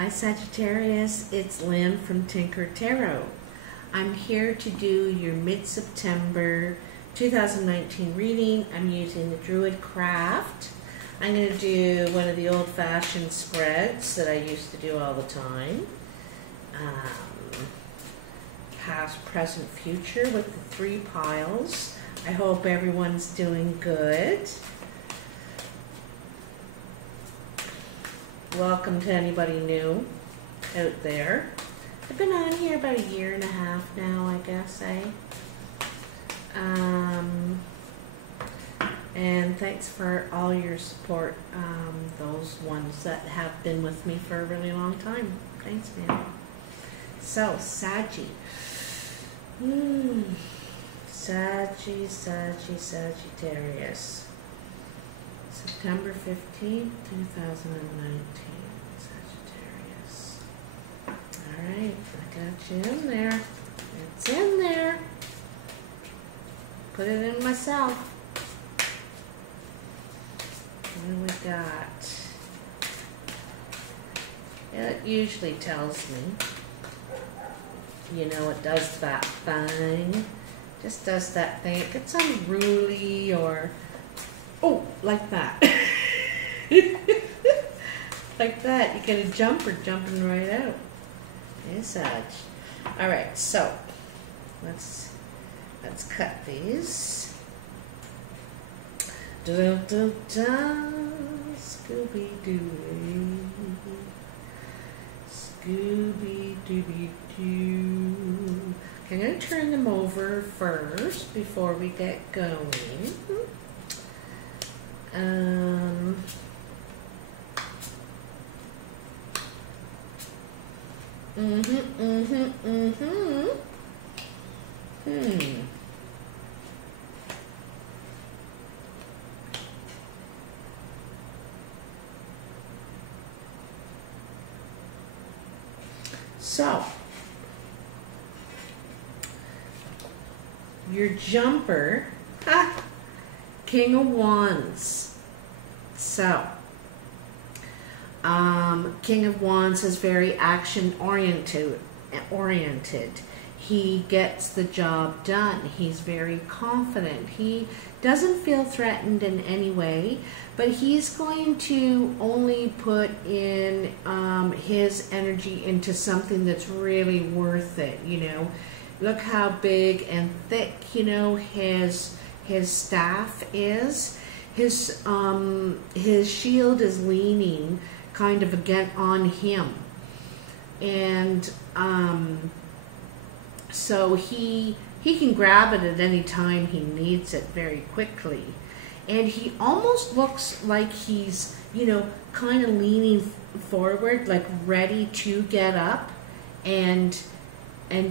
Hi Sagittarius, it's Lynn from Tinker Tarot. I'm here to do your mid-September 2019 reading. I'm using the Druid Craft. I'm going to do one of the old-fashioned spreads that I used to do all the time. Past, present, future with the 3 piles. I hope everyone's doing good. Welcome to anybody new out there. I've been on here about a year and a half now, I guess, and thanks for all your support, those ones that have been with me for a really long time. Thanks, man. So, Saggy. Sagittarius. September 15th, 2019. Sagittarius. Alright, I got you in there. It's in there. Put it in myself. What do we got? It usually tells me. You know, it does that thing. Just does that thing. It gets unruly or... Oh, like that. Like that. You get a jumper jumping right out. Hey, Sag. Alright, so let's cut these. Scooby-Doo. Scooby-Dooby-Doo. Okay, I'm going to turn them over first before we get going. So, your jumper, King of Wands. So, King of Wands is very action oriented. He gets the job done. He's very confident. He doesn't feel threatened in any way, but he's going to only put in his energy into something that's really worth it, you know. Look how big and thick, you know, his staff is. His shield is leaning kind of again on him. And so he can grab it at any time he needs it very quickly. And he almost looks like he's, you know, kind of leaning forward, like ready to get up and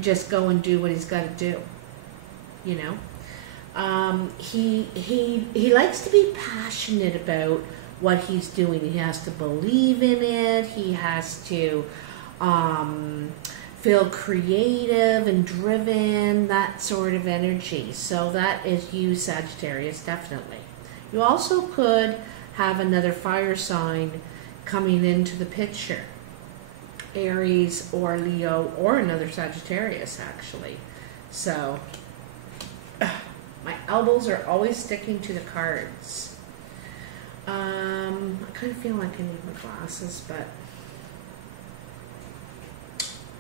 just go and do what he's got to do, you know. He likes to be passionate about what he's doing. He has to believe in it. He has to feel creative and driven, that sort of energy. So that is you, Sagittarius, definitely. You also could have another fire sign coming into the picture. Aries or Leo or another Sagittarius, actually. So, my elbows are always sticking to the cards. I kind of feel like I need my glasses, but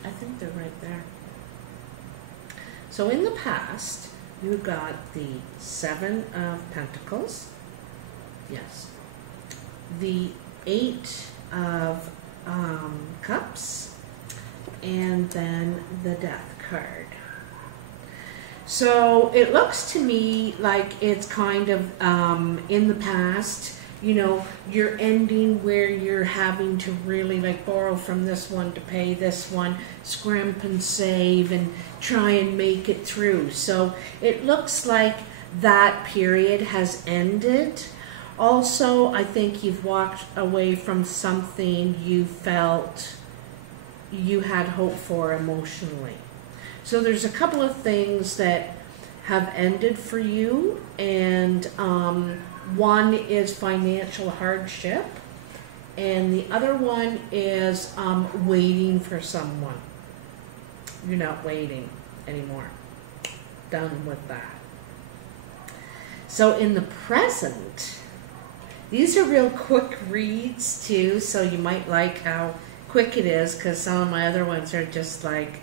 I think they're right there. So in the past, you got the 7 of Pentacles. Yes. The 8 of Cups. And then the Death card. So it looks to me like it's kind of in the past, you know, you're ending where you're having to really like borrow from this one to pay this one, scrimp and save and try and make it through. So it looks like that period has ended. Also, I think you've walked away from something you felt you had hope for emotionally. So there's a couple of things that have ended for you, and one is financial hardship, And the other one is waiting for someone. You're not waiting anymore. Done with that. So in the present, these are real quick reads too, so you might like how quick it is, because some of my other ones are just like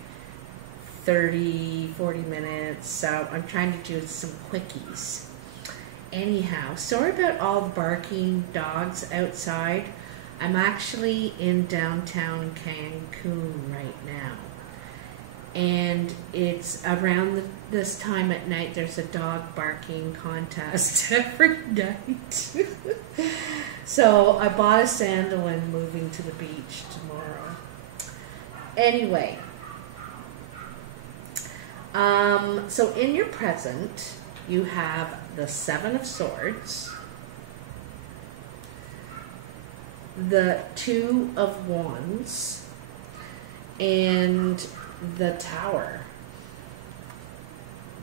30, 40 minutes. So I'm trying to do some quickies. Anyhow, sorry about all the barking dogs outside. I'm actually in downtown Cancun right now. And it's around this time at night, there's a dog barking contest every night. So I bought a sandal and moving to the beach tomorrow. Anyway, so in your present, you have the Seven of Swords, the Two of Wands, and the Tower.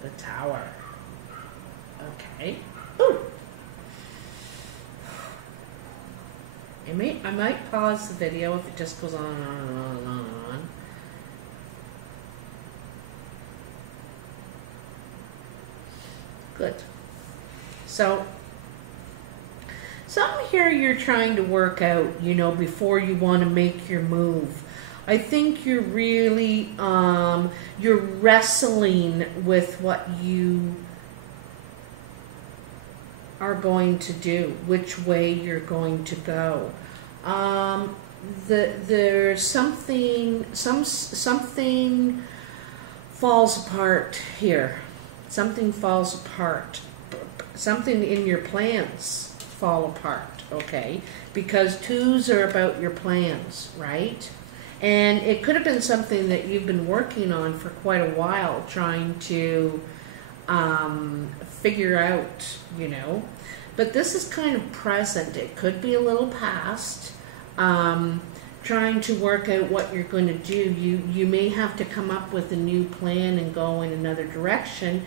The Tower. Okay. Ooh. I might pause the video if it just goes on and on and on and on and on. Good. So, something here you're trying to work out, you know, before you want to make your move. I think you're really, you're wrestling with what you are going to do, which way you're going to go. There's something falls apart here. Something falls apart. Something in your plans fall apart, okay? Because twos are about your plans, right? And it could have been something that you've been working on for quite a while, trying to figure out, you know. But this is kind of present. It could be a little past, trying to work out what you're going to do. You may have to come up with a new plan and go in another direction.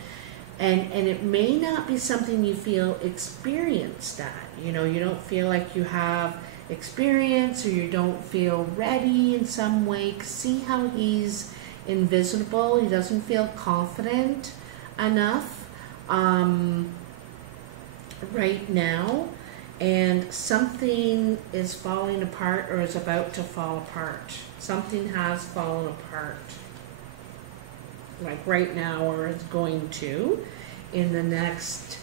And it may not be something you feel experienced at. You know, you don't feel like you have experience, or you don't feel ready in some way. See how he's invisible? He doesn't feel confident enough right now, and something is falling apart or is about to fall apart. Something has fallen apart, like right now, or is going to in the next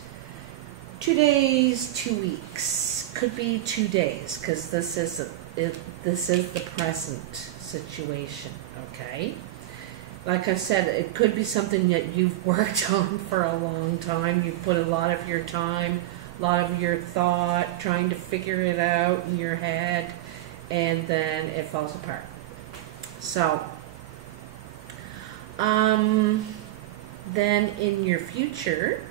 2 days, 2 weeks. Could be 2 days, because this is the present situation, okay? Like I said, it could be something that you've worked on for a long time. You've put a lot of your time, a lot of your thought, trying to figure it out in your head, and then it falls apart. So, then in your future,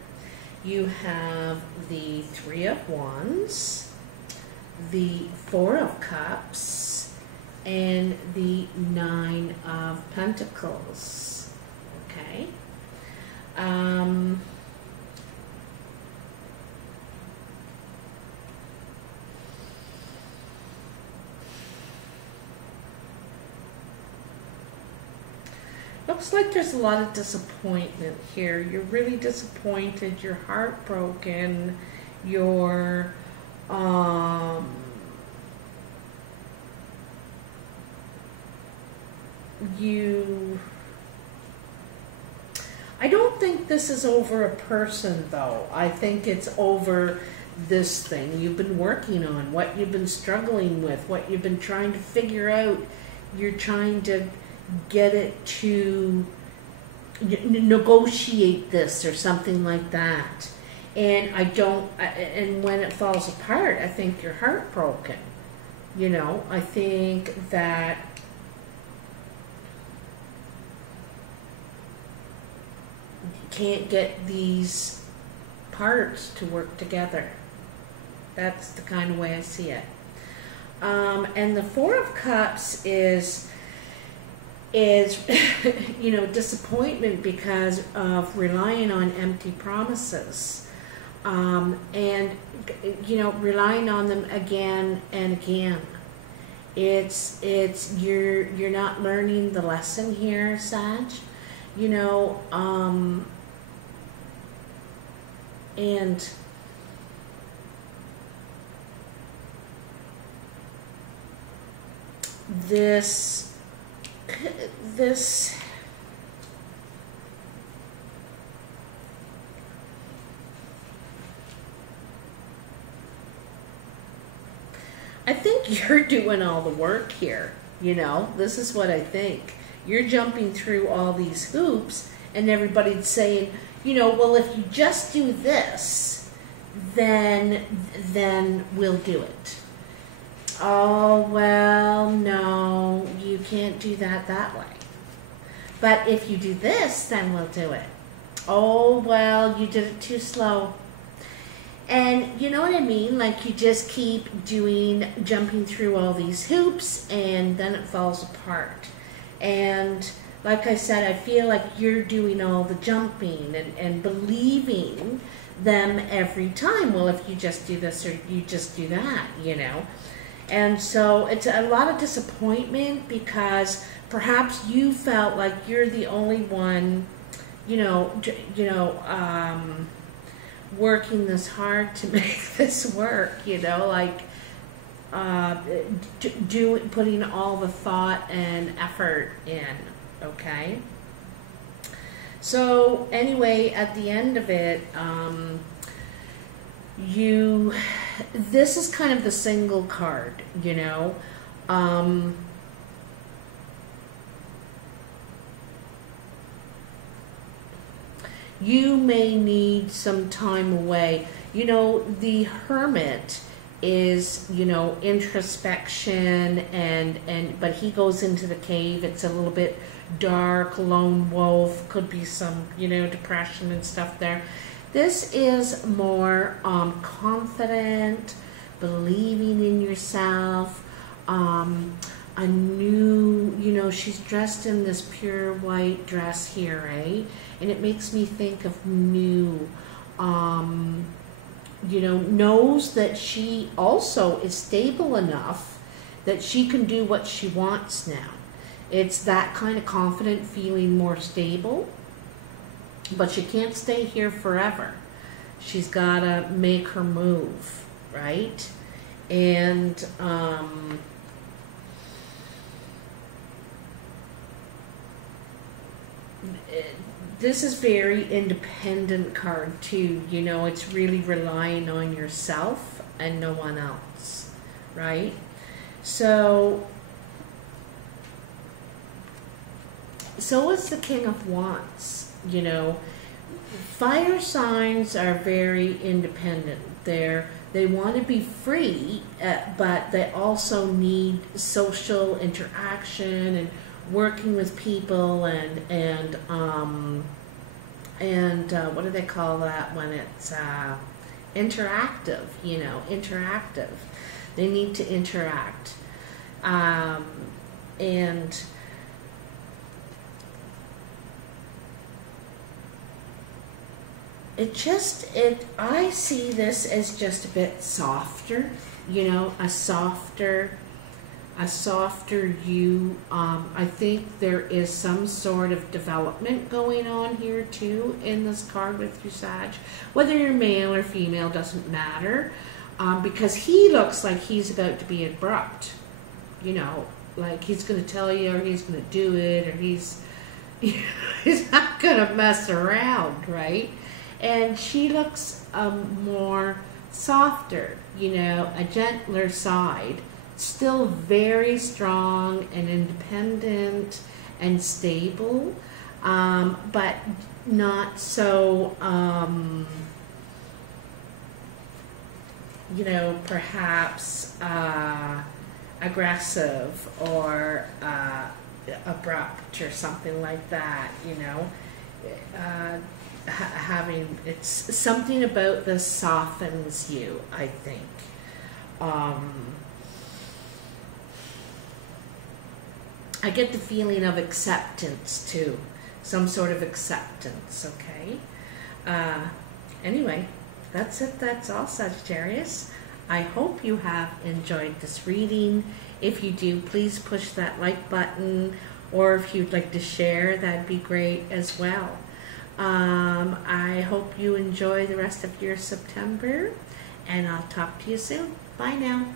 you have the Three of Wands, the Four of Cups, and the Nine of Pentacles. Okay. Looks like there's a lot of disappointment here. You're really disappointed. You're heartbroken. You're I don't think this is over a person, though. I think it's over this thing you've been working on, what you've been struggling with, what you've been trying to figure out. You're trying to get it to negotiate this or something like that. And and when it falls apart, I think you're heartbroken. You know, I think that you can't get these parts to work together. That's the kind of way I see it. And the Four of Cups is you know, disappointment because of relying on empty promises, and you know, relying on them again and again. you're not learning the lesson here, Sag. You know, and this I think you're doing all the work here, you know. This is what I think. You're jumping through all these hoops, and everybody's saying, you know, well, if you just do this, then we'll do it. Oh, well, no, you can't do that way. But if you do this, then we'll do it. Oh, well, you did it too slow. And you know what I mean? Like, you just keep jumping through all these hoops, and then it falls apart. And like I said, I feel like you're doing all the jumping and believing them every time. Well, if you just do this or you just do that, you know. And so it's a lot of disappointment, because perhaps you felt like you're the only one, working this hard to make this work, you know, like putting all the thought and effort in, okay? So anyway, at the end of it, this is kind of the single card, you know. You may need some time away. You know, the Hermit is, you know, introspection, but he goes into the cave. It's a little bit dark, lone wolf, could be some, you know, depression and stuff there. This is more confident, believing in yourself, a new, you know, she's dressed in this pure white dress here, eh? And it makes me think of new, you know, knows that she also is stable enough that she can do what she wants now. It's that kind of confident, feeling more stable, but she can't stay here forever. She's got to make her move, right? And this is very independent card too. You know, it's really relying on yourself and no one else, right? So is the King of Wands. You know, fire signs are very independent. They want to be free, but they also need social interaction and working with people and what do they call that when it's interactive? You know, interactive. They need to interact, and I see this as just a bit softer, you know, a softer you. I think there is some sort of development going on here too in this card with you, Sag. Whether you're male or female doesn't matter, because he looks like he's about to be abrupt, you know, like he's going to tell you, or he's going to do it, or he's not going to mess around, right? And she looks more softer, you know, a gentler side. Still very strong and independent and stable, but not so, you know, perhaps aggressive or abrupt or something like that, you know. It's something about this softens you, I think. I get the feeling of acceptance too, some sort of acceptance, okay? Anyway, that's it. That's all, Sagittarius. I hope you have enjoyed this reading. If you do, please push that like button, or if you'd like to share, that'd be great as well. I hope you enjoy the rest of your September, and I'll talk to you soon. Bye now.